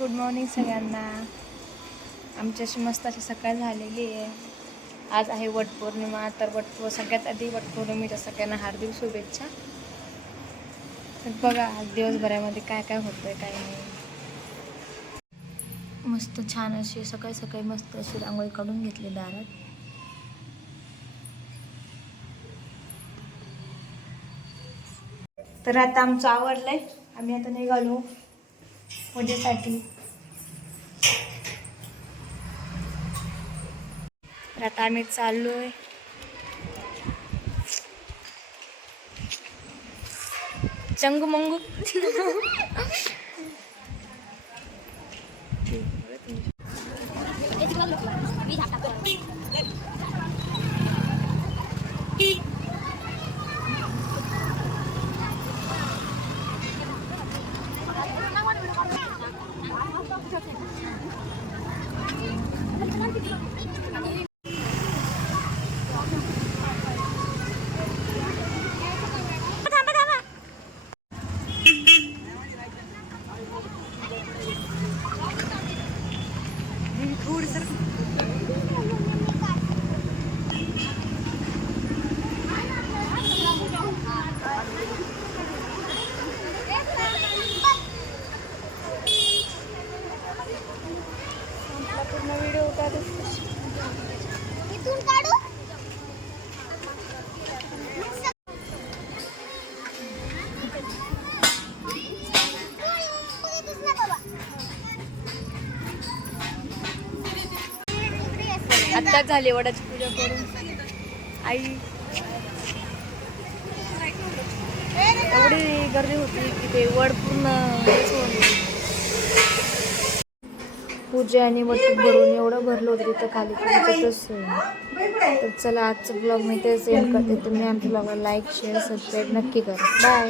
Good morning सगळ्यांना. आमच्याशी मस्त अशी सकाळ झालेली आहे. आज आहे वटपौर्णिमा. तर सगळ्यात आधी वटपौर्णिमेच्या सगळ्यांना हार्दिक शुभेच्छा. तर बघा आज दिवसभरामध्ये काय काय होतंय काय नाही. मस्त छान अशी सकाळी सकाळी मस्त अशी रांगोळी काढून घेतली दारात. तर आता आमचं आवडलंय. आम्ही आता निघालो पूजेसाठी. तर आता आम्ही चाललोय. चंगू मंगू आता झाली वडाची पूजा करून. आई एवढी गर्दी होती की ते वड पूर्ण पूजा आणि वट भरून एवढं भरलं होतं तिथं खाली. तर चला आजचं ब्लॉग मी तेच एंड करते. तुम्ही आमच्या ब्लॉगला लाईक शेअर सबस्क्राईब नक्की करा. बाय.